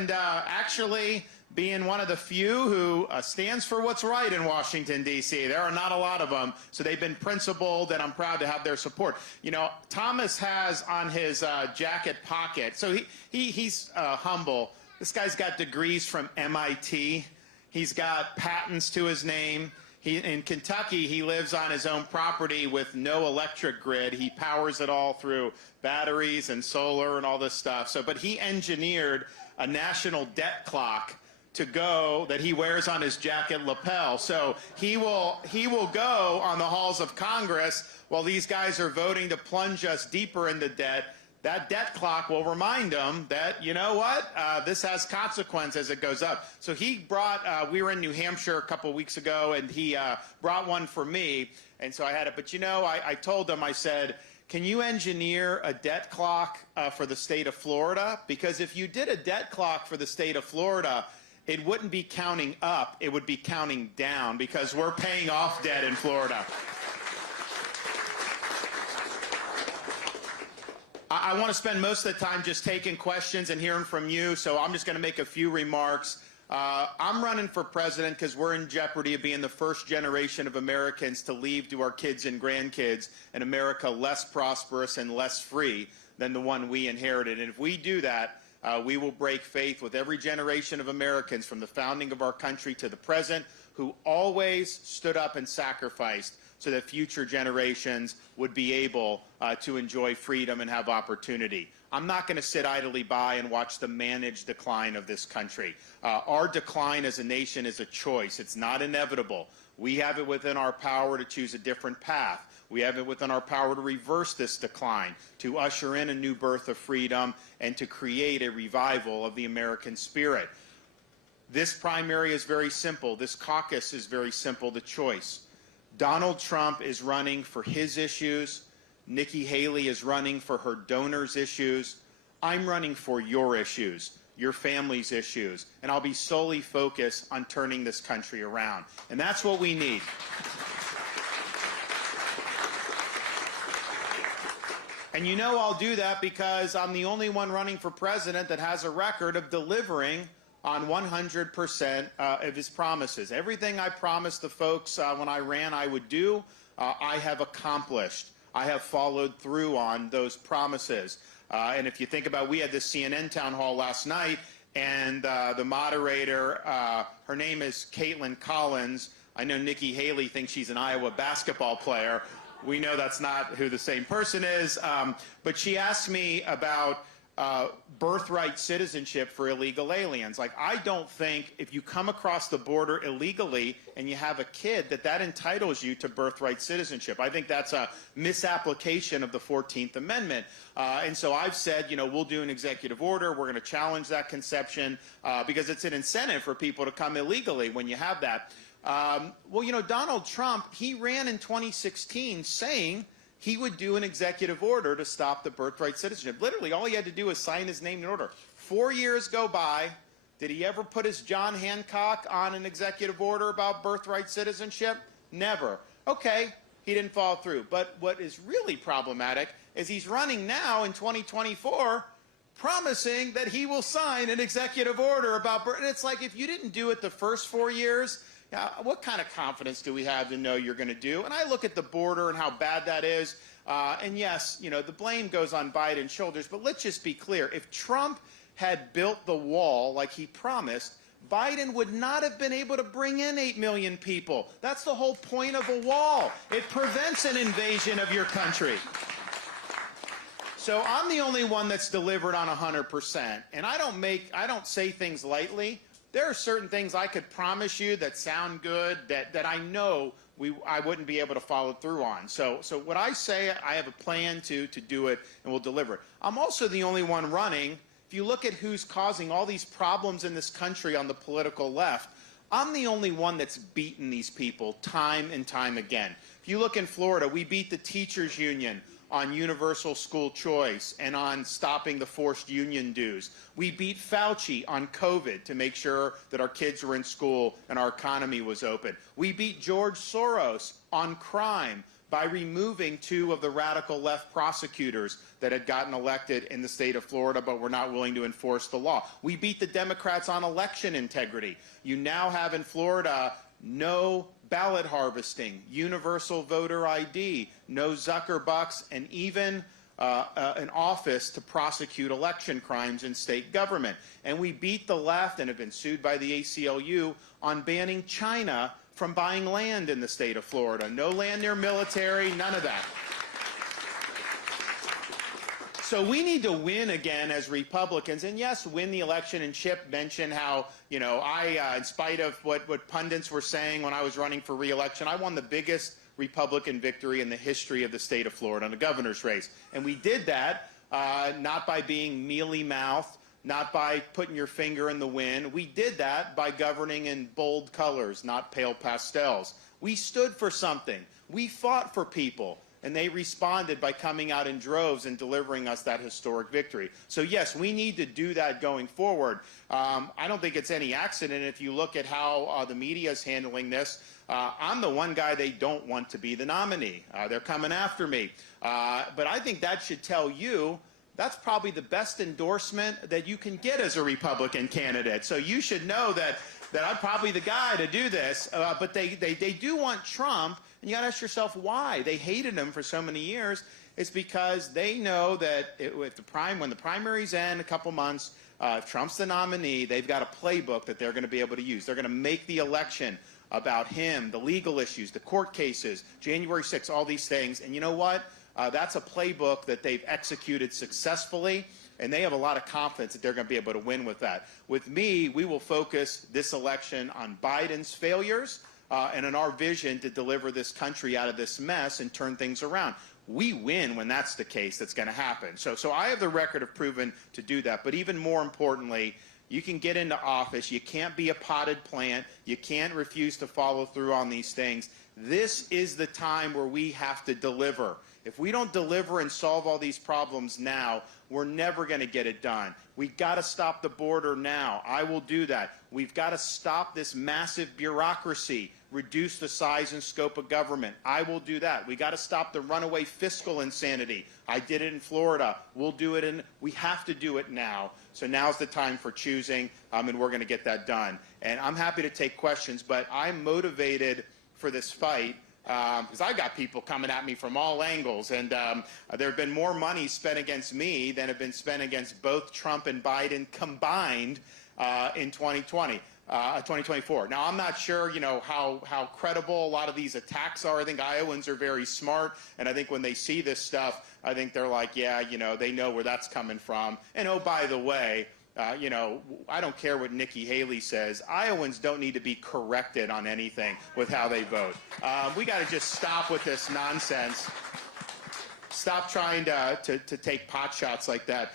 and actually being one of the few who stands for what's right in Washington, D.C. There are not a lot of them, so they've been principled, and I'm proud to have their support. You know, Thomas has on his jacket pocket, so he's humble. This guy's got degrees from MIT. He's got patents to his name. In Kentucky, he lives on his own property with no electric grid. He powers it all through batteries and solar and all this stuff. So, but he engineered a national debt clock to go that he wears on his jacket lapel. So he will go on the halls of Congress while these guys are voting to plunge us deeper into debt. That debt clock will remind them that, you know what, this has consequence as it goes up. So he brought, we were in New Hampshire a couple weeks ago, and he brought one for me, and so I had it. But, you know, I told him, I said, can you engineer a debt clock for the state of Florida? Because if you did a debt clock for the state of Florida, it wouldn't be counting up, it would be counting down, because we're paying off debt in Florida. I want to spend most of the time just taking questions and hearing from you, so I'm just going to make a few remarks. I'm running for president because we're in jeopardy of being the first generation of Americans to leave to our kids and grandkids an America less prosperous and less free than the one we inherited. And if we do that, we will break faith with every generation of Americans from the founding of our country to the present who always stood up and sacrificed so that future generations would be able to enjoy freedom and have opportunity. I'm not going to sit idly by and watch the managed decline of this country. Our decline as a nation is a choice. It's not inevitable. We have it within our power to choose a different path. We have it within our power to reverse this decline, to usher in a new birth of freedom, and to create a revival of the American spirit. This primary is very simple. This caucus is very simple, the choice. Donald Trump is running for his issues. Nikki Haley is running for her donors' issues. I'm running for your issues, your family's issues, and I'll be solely focused on turning this country around. And that's what we need. And you know I'll do that because I'm the only one running for president that has a record of delivering on 100% of his promises. Everything I promised the folks when I ran I would do, I have accomplished. I have followed through on those promises. And if you think about, we had this CNN town hall last night, and the moderator, her name is Caitlin Collins. I know Nikki Haley thinks she's an Iowa basketball player. We know that's not who the same person is. But she asked me about birthright citizenship for illegal aliens. Like, I don't think if you come across the border illegally and you have a kid that entitles you to birthright citizenship. I think that's a misapplication of the 14th Amendment. And so I've said, you know, we'll do an executive order. We're going to challenge that conception because it's an incentive for people to come illegally when you have that. Well, you know, Donald Trump, he ran in 2016 saying he would do an executive order to stop the birthright citizenship. Literally, all he had to do was sign his name in order. 4 years go by. Did he ever put his John Hancock on an executive order about birthright citizenship? Never. Okay, he didn't follow through. But what is really problematic is he's running now in 2024 promising that he will sign an executive order about birth. And it's like, if you didn't do it the first 4 years, what kind of confidence do we have to know you're going to do? And I look at the border and how bad that is. And yes, you know, the blame goes on Biden's shoulders. But let's just be clear. If Trump had built the wall like he promised, Biden would not have been able to bring in 8 million people. That's the whole point of a wall. It prevents an invasion of your country. So I'm the only one that's delivered on 100%. And I don't say things lightly. There are certain things I could promise you that sound good that I know I wouldn't be able to follow through on. So what I say, I have a plan to do it, and we'll deliver it. I'm also the only one running. If you look at who's causing all these problems in this country on the political left, I'm the only one that's beaten these people time and time again. If you look in Florida, we beat the teachers union on universal school choice and on stopping the forced union dues. We beat Fauci on COVID to make sure that our kids were in school and our economy was open. We beat George Soros on crime by removing 2 of the radical left prosecutors that had gotten elected in the state of Florida but were not willing to enforce the law. We beat the Democrats on election integrity. You now have in Florida no ballot harvesting, universal voter ID, no Zuckerbucks, and even an office to prosecute election crimes in state government. And we beat the left and have been sued by the ACLU on banning China from buying land in the state of Florida. No land near military, none of that. So we need to win again as Republicans, and yes, win the election. And Chip mentioned how, in spite of what pundits were saying when I was running for re-election, I won the biggest Republican victory in the history of the state of Florida in the governor's race. And we did that not by being mealy-mouthed, not by putting your finger in the wind. We did that by governing in bold colors, not pale pastels. We stood for something. We fought for people. And they responded by coming out in droves and delivering us that historic victory. So, yes, we need to do that going forward. I don't think it's any accident if you look at how the media is handling this. I'm the one guy they don't want to be the nominee. They're coming after me. But I think that should tell you that's probably the best endorsement that you can get as a Republican candidate. So you should know that I'm probably the guy to do this. But they do want Trump. And you got to ask yourself why. They hated him for so many years. It's because they know that when the primaries end a couple months, if Trump's the nominee, they've got a playbook that they're going to be able to use. They're going to make the election about him, the legal issues, the court cases, January 6th, all these things. And you know what? That's a playbook that they've executed successfully, and they have a lot of confidence that they're going to be able to win with that. With me, we will focus this election on Biden's failures and on our vision to deliver this country out of this mess and turn things around. We win when that's the case. That's going to happen. So I have the record of proven to do that. But even more importantly, you can get into office. You can't be a potted plant. You can't refuse to follow through on these things. This is the time where we have to deliver. If we don't deliver and solve all these problems now, we're never going to get it done. We've got to stop the border now. I will do that. We've got to stop this massive bureaucracy, reduce the size and scope of government. I will do that. We got to stop the runaway fiscal insanity. I did it in Florida. We'll do it we have to do it now. So now's the time for choosing, and we're going to get that done. And I'm happy to take questions, but I'm motivated for this fight because I got people coming at me from all angles, and there have been more money spent against me than have been spent against both Trump and Biden combined in 2024. Now, I'm not sure, how credible a lot of these attacks are. I think Iowans are very smart, and I think when they see this stuff, I think they're like, yeah, they know where that's coming from. And oh, by the way, I don't care what Nikki Haley says. Iowans don't need to be corrected on anything with how they vote. We got to just stop with this nonsense. Stop trying to take pot shots like that.